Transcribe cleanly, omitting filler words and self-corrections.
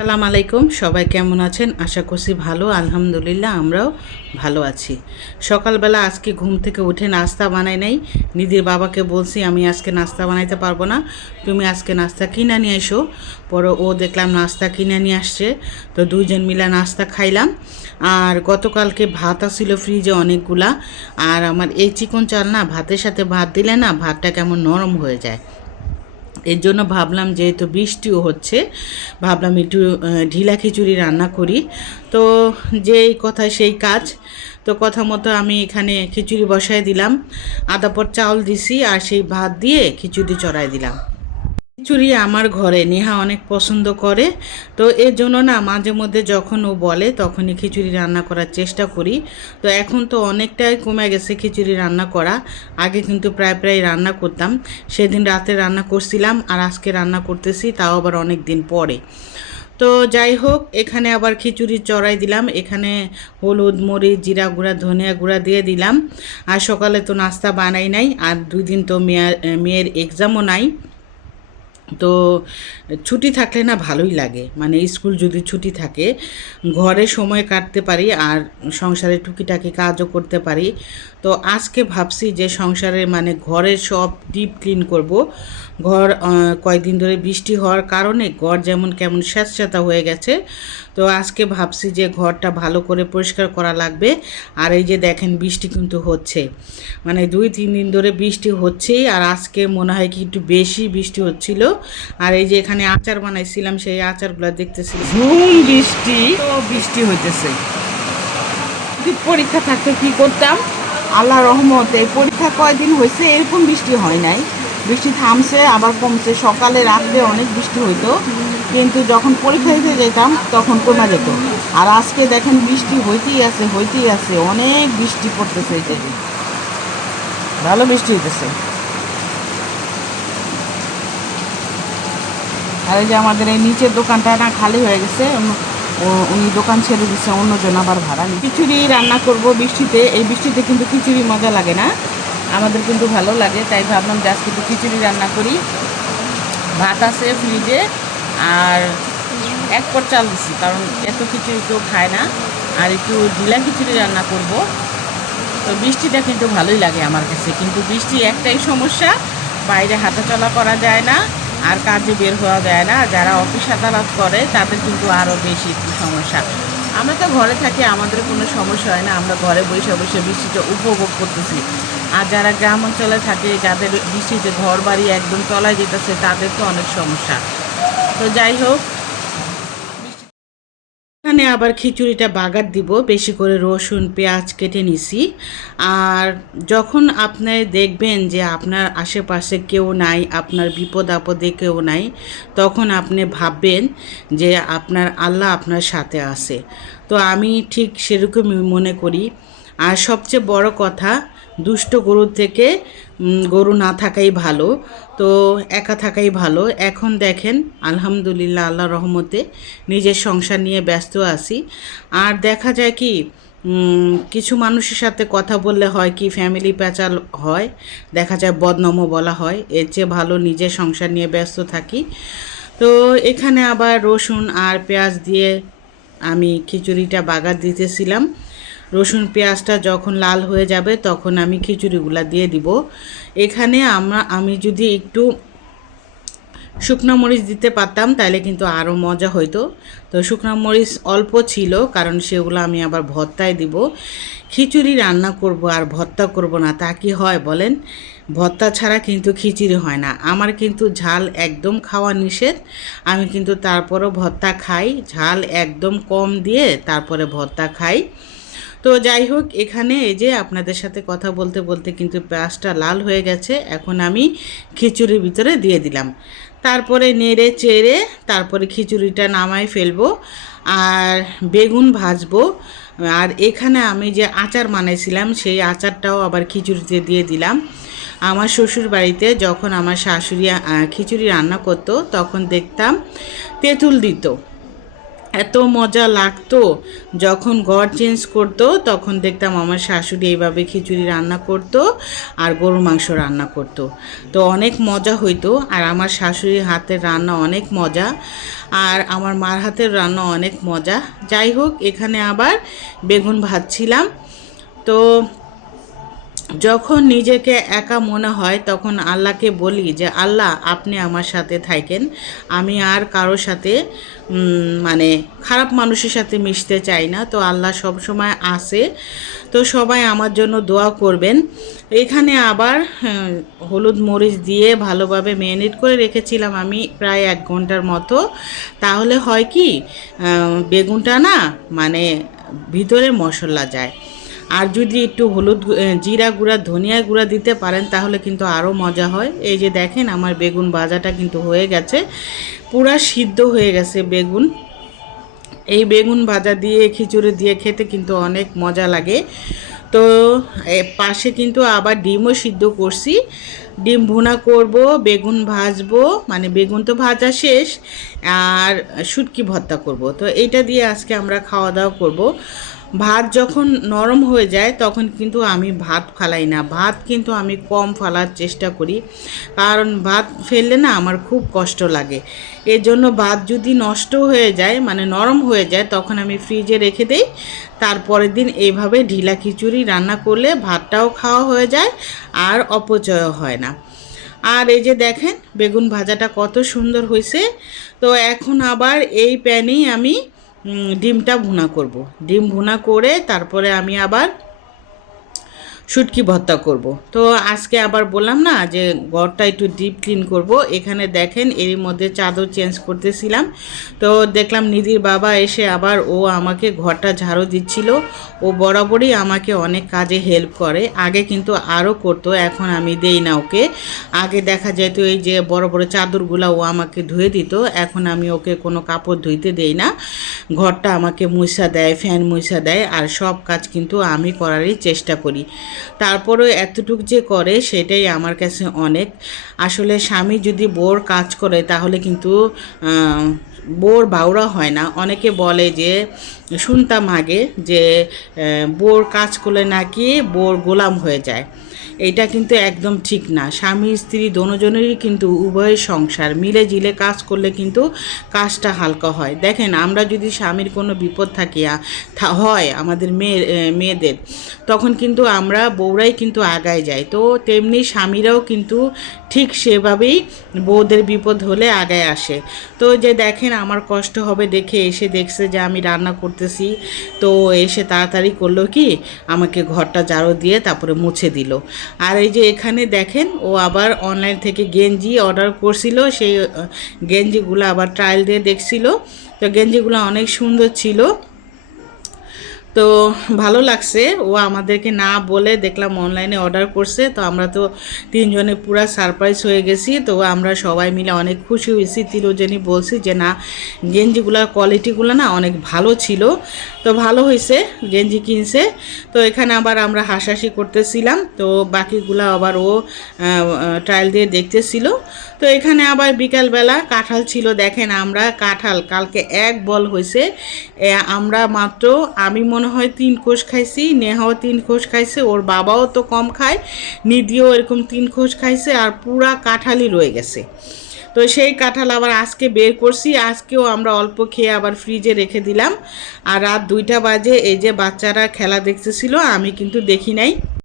আসসালামু আলাইকুম। সবাই কেমন আছেন? আশা করছি ভালো। আলহামদুলিল্লাহ আমরাও ভালো আছি। সকালবেলা আজকে ঘুম থেকে উঠে নাস্তা বানাই নাই। নিধির বাবাকে বলছি আমি আজকে নাস্তা বানাইতে পারবো না, তুমি আজকে নাস্তা কিনে নিয়ে এসো। পরে ও দেখলাম নাস্তা কিনে নিয়ে আসছে, তো দুইজন মিলে নাস্তা খাইলাম। আর গতকালকে ভাত আসছিল ফ্রিজে অনেকগুলা। আর আমার এই চিকন চাল না, ভাতের সাথে ভাত দিলে না ভাতটা কেমন নরম হয়ে যায়। এর জন্য ভাবলাম যেহেতু বৃষ্টিও হচ্ছে, ভাবলাম একটু ঢিলা খিচুড়ি রান্না করি। তো যেই কথা সেই কাজ। তো কথা মতো আমি এখানে খিচুড়ি বসায় দিলাম, আধা পট চাউল দিছি আর সেই ভাত দিয়ে খিচুড়ি চড়াই দিলাম। খিচুড়ি আমার ঘরে নেহা অনেক পছন্দ করে। তো এর জন্য না মাঝে মধ্যে যখন ও বলে তখনই খিচুড়ি রান্না করার চেষ্টা করি। তো এখন তো অনেকটাই কমে গেছে খিচুড়ি রান্না করা। আগে কিন্তু প্রায় প্রায় রান্না করতাম। সেদিন রাতে রান্না করছিলাম আর আজকে রান্না করতেছি, তাও আবার অনেক দিন পরে। তো যাই হোক, এখানে আবার খিচুড়ি চড়াই দিলাম। এখানে হলুদ, মরিচ, জিরা গুঁড়া, ধনিয়া গুঁড়া দিয়ে দিলাম। আর সকালে তো নাস্তা বানাই নাই, আর 2 দিন তো মেয়ের এক্সামও নাই। তো ছুটি থাকলে না ভালোই লাগে, মানে স্কুল যদি ছুটি থাকে ঘরে সময় কাটতে পারি আর সংসারে টুকিটাকি কাজও করতে পারি। তো আজকে ভাবছি যে সংসারে মানে ঘরের সব ডিপ ক্লিন করব। ঘর কয়েকদিন ধরে বৃষ্টি হওয়ার কারণে ঘর যেমন কেমন স্যাঁতস্যাঁতা হয়ে গেছে। তো আজকে ভাবছি যে ঘরটা ভালো করে পরিষ্কার করা লাগবে। আর এই যে দেখেন বৃষ্টি কিন্তু হচ্ছে, মানে 2-3 দিন ধরে বৃষ্টি হচ্ছেই, আর আজকে মনে হয় কি একটু বেশি বৃষ্টি হচ্ছিল। আর এই যে এখানে আচার বানাইছিলাম, সেই আচারগুলো দেখতেছি ঝুম বৃষ্টি, তো বৃষ্টি হইতেছে। যদি পরীক্ষা থাকতে কি করতাম, আল্লাহ রহমতে পরীক্ষা কয়দিন হয়েছে এরকম বৃষ্টি হয় নাই। বৃষ্টি থামছে আবার কমছে, সকালে রাত্রে অনেক বৃষ্টি হইতো, কিন্তু যখন পরীক্ষা দিতে যেতাম তখন কমে যেত। আর আজকে দেখেন বৃষ্টি হইতেই আছে, অনেক বৃষ্টি পড়তেছে। এই যে ভালো বৃষ্টি হইতেছে। আর এই যে আমাদের এই নিচের দোকানটা না খালি হয়ে গেছে, উনি দোকান ছেড়ে দিচ্ছে, অন্যজন আবার ভাড়া নিয়ে। খিচুড়ি রান্না করব বৃষ্টিতে। এই বৃষ্টিতে কিন্তু খিচুড়ি মজা লাগে না, আমাদের কিন্তু ভালো লাগে। তাই ভাবলাম যে আজকে একটু খিচুড়ি রান্না করি। ভাত আছে ফ্রিজে, আর 1 পট চাল দিচ্ছি, কারণ এত খিচুড়ি কেউ খায় না। আর একটু ঢিলা খিচুড়ি রান্না করব। তো বৃষ্টিটা কিন্তু ভালোই লাগে আমার কাছে, কিন্তু বৃষ্টি একটাই সমস্যা, বাইরে হাঁটাচলা করা যায় না আর কাজে বের হওয়া যায় না। যারা অফিস আদালত করে তাদের কিন্তু আরও বেশি একটু সমস্যা। আমরা তো ঘরে থাকি, আমাদের কোনো সমস্যা হয় না, আমরা ঘরে বসে বসে বৃষ্টিটা উপভোগ করতেছি। আর যারা গ্রাম অঞ্চলে থাকে, যাদের বৃষ্টিতে ঘর বাড়ি একদম তলায় যেতেছে, তাদের তো অনেক সমস্যা। তো যাই হোক, এখানে আবার খিচুড়িটা বাগার দিব, বেশি করে রসুন পেঁয়াজ কেটে নিছি। আর যখন আপনি দেখবেন যে আপনার আশেপাশে কেউ নাই, আপনার বিপদ আপদে কেউ নাই, তখন আপনি ভাববেন যে আপনার আল্লাহ আপনার সাথে আছে। তো আমি ঠিক সেরকমই মনে করি। আর সবচেয়ে বড় কথা, দুষ্ট গরুর থেকে গরু না থাকাই ভালো। তো একা থাকাই ভালো। এখন দেখেন আলহামদুলিল্লাহ আল্লাহর রহমতে নিজের সংসার নিয়ে ব্যস্ত আছি। আর দেখা যায় কি, কিছু মানুষের সাথে কথা বললে হয় কি ফ্যামিলি প্যাচাল হয়, দেখা যায় বদনামও বলা হয়। এর চেয়ে ভালো নিজের সংসার নিয়ে ব্যস্ত থাকি। তো এখানে আবার রসুন আর পেঁয়াজ দিয়ে আমি খিচুড়িটা বাগার দিতেছিলাম। রসুন পেঁয়াজটা যখন লাল হয়ে যাবে তখন আমি খিচুড়িগুলা দিয়ে দিব। এখানে আমি যদি একটু শুকনো মরিচ দিতে পারতাম তাহলে কিন্তু আরও মজা হইতো। তো শুকনো মরিচ অল্প ছিল, কারণ সেগুলো আমি আবার ভর্তায় দিব। খিচুড়ি রান্না করব আর ভর্তা করব না, তা কি হয় বলেন? ভর্তা ছাড়া কিন্তু খিচুড়ি হয় না। আমার কিন্তু ঝাল একদম খাওয়া নিষেধ, আমি কিন্তু তারপরও ভর্তা খাই। ঝাল একদম কম দিয়ে তারপরে ভর্তা খাই। তো যাই হোক, এখানে এই যে আপনাদের সাথে কথা বলতে বলতে কিন্তু পেঁয়াজটা লাল হয়ে গেছে। এখন আমি খিচুড়ির ভিতরে দিয়ে দিলাম, তারপরে নেড়ে চেড়ে তারপরে খিচুড়িটা নামাই ফেলবো আর বেগুন ভাজবো। আর এখানে আমি যে আচার বানাইছিলাম সেই আচারটাও আবার খিচুড়িতে দিয়ে দিলাম। আমার শ্বশুর বাড়িতে যখন আমার শাশুড়ি খিচুড়ি রান্না করতো তখন দেখতাম তেঁতুল দিত। এত মজা লাগতো। যখন ঘর চেঞ্জ করতো তখন দেখতাম আমার শাশুড়ি এইভাবে খিচুড়ি রান্না করতো আর গরুর মাংস রান্না করতো। তো অনেক মজা হইতো। আর আমার শাশুড়ির হাতের রান্না অনেক মজা, আর আমার মার হাতের রান্না অনেক মজা। যাই হোক, এখানে আবার বেগুন ভাজছিলাম। তো যখন নিজেকে একা মনে হয় তখন আল্লাহকে বলি যে আল্লাহ, আপনি আমার সাথে থাকেন, আমি আর কারোর সাথে মানে খারাপ মানুষের সাথে মিশতে চাই না। তো আল্লাহ সব সময় আসে। তো সবাই আমার জন্য দোয়া করবেন। এখানে আবার হলুদ মরিচ দিয়ে ভালোভাবে ম্যারিনেট করে রেখেছিলাম আমি প্রায় 1 ঘন্টার মতো। তাহলে হয় কি, বেগুনটা না মানে ভিতরে মশলা যায়। আর যদি একটু হলুদ জিরা গুঁড়া ধনিয়া গুঁড়া দিতে পারেন তাহলে কিন্তু আরও মজা হয়। এই যে দেখেন আমার বেগুন ভাজাটা কিন্তু হয়ে গেছে, পুরা সিদ্ধ হয়ে গেছে বেগুন। এই বেগুন ভাজা দিয়ে খিচুড়ি দিয়ে খেতে কিন্তু অনেক মজা লাগে। তো পাশে কিন্তু আবার ডিমও সিদ্ধ করছি, ডিম ভুনা করব, বেগুন ভাজবো, মানে বেগুন তো ভাজা শেষ, আর শুটকি ভর্তা করব। তো এইটা দিয়ে আজকে আমরা খাওয়া দাওয়া করব। ভাত যখন নরম হয়ে যায় তখন কিন্তু আমি ভাত ফালাই না, ভাত কিন্তু আমি কম ফালার চেষ্টা করি, কারণ ভাত ফেললে না আমার খুব কষ্ট লাগে। এর জন্য ভাত যদি নষ্ট হয়ে যায় মানে নরম হয়ে যায় তখন আমি ফ্রিজে রেখে দেই। তারপরের দিন এইভাবে ঢিলা খিচুড়ি রান্না করলে ভাতটাও খাওয়া হয়ে যায় আর অপচয়ও হয় না। আর এই যে দেখেন বেগুন ভাজাটা কত সুন্দর হয়েছে। তো এখন আবার এই প্যানেই আমি ডিমটা ভুনা করব। ডিম ভুনা করে তারপরে আমি আবার শুটকি ভর্তা করব। তো আজকে আবার বললাম না যে ঘরটা একটু ডিপ ক্লিন করব। এখানে দেখেন এরই মধ্যে চাদর চেঞ্জ করতেছিলাম। তো দেখলাম নিধির বাবা এসে আবার ও আমাকে ঘরটা ঝাড়ু দিচ্ছিল। ও বরাবরই আমাকে অনেক কাজে হেল্প করে, আগে কিন্তু আরও করতো, এখন আমি দেই না ওকে। আগে দেখা যেত এই যে বড় বড় চাদরগুলো ও আমাকে ধুয়ে দিত, এখন আমি ওকে কোনো কাপড় ধুইতে দেই না। ঘরটা আমাকে মুছা দেয়, ফ্যান মুছা দেয়, আর সব কাজ কিন্তু আমি করারই চেষ্টা করি। তারপরেও এতটুকু যে করে সেটাই আমার কাছে অনেক। আসলে স্বামী যদি বোর কাজ করে তাহলে কিন্তু বোর বাউরা হয় না। অনেকে বলে যে, শুনতাম আগে যে বোর কাজ করলে নাকি বোর গোলাম হয়ে যায়। এইটা কিন্তু একদম ঠিক না। স্বামী স্ত্রী দোনোজনেরই কিন্তু উভয়ের সংসার, মিলে জিলে কাজ করলে কিন্তু কাজটা হালকা হয়। দেখেন আমরা যদি স্বামীর কোনো বিপদ হয় আমাদের মেয়েদের, তখন কিন্তু আমরা বউরাই কিন্তু আগায় যাই। তো তেমনি স্বামীরাও কিন্তু ঠিক সেভাবেই বউদের বিপদ হলে আগায় আসে। তো যে দেখেন আমার কষ্ট হবে দেখে এসে দেখছে যে আমি রান্না করতেছি, তো এসে তাড়াতাড়ি করলো কি আমাকে ঘরটা ঝাড়ু দিয়ে তারপরে মুছে দিল। আর এই যে এখানে দেখেন ও আবার অনলাইন থেকে গেঞ্জি অর্ডার করছিল, সেই গেঞ্জিগুলো আবার ট্রায়াল দিয়ে দেখছিল। তো গেঞ্জিগুলো অনেক সুন্দর ছিল, তো ভালো লাগছে। ও আমাদেরকে না বলে দেখলাম অনলাইনে অর্ডার করছে। তো আমরা তো 3 জনে পুরো সারপ্রাইজ হয়ে গেছি। তো আমরা সবাই মিলে অনেক খুশি হয়েছি, তিনজনই বলছি যে না, গেঞ্জিগুলোর কোয়ালিটিগুলো না অনেক ভালো ছিল। তো ভালো হয়েছে, গেঞ্জি কিনছে। তো এখানে আবার আমরা হাসাহাসি করতেছিলাম, তো বাকিগুলো আবার ও ট্রায়াল দিয়ে দেখতেছিল। তো এখানে আবার বিকালবেলা কাঁঠাল ছিল। দেখেন আমরা কাঁঠাল কালকে 1 বল হয়েছে, আমরা মাত্র আমি মনে হয় 3 কোষ খাইছি, নেহাও 3 কোষ খাইছে, ওর বাবাও তো কম খায়, নিধিও এরকম 3 কোষ খাইছে, আর পুরা কাঁঠালই রয়ে গেছে। তো সেই কাঁঠাল আবার আজকে বের করছি, আজকেও আমরা অল্প খেয়ে আবার ফ্রিজে রেখে দিলাম। আর রাত 2টা বাজে এই যে বাচ্চারা খেলা দেখতেছিল, আমি কিন্তু দেখি নাই।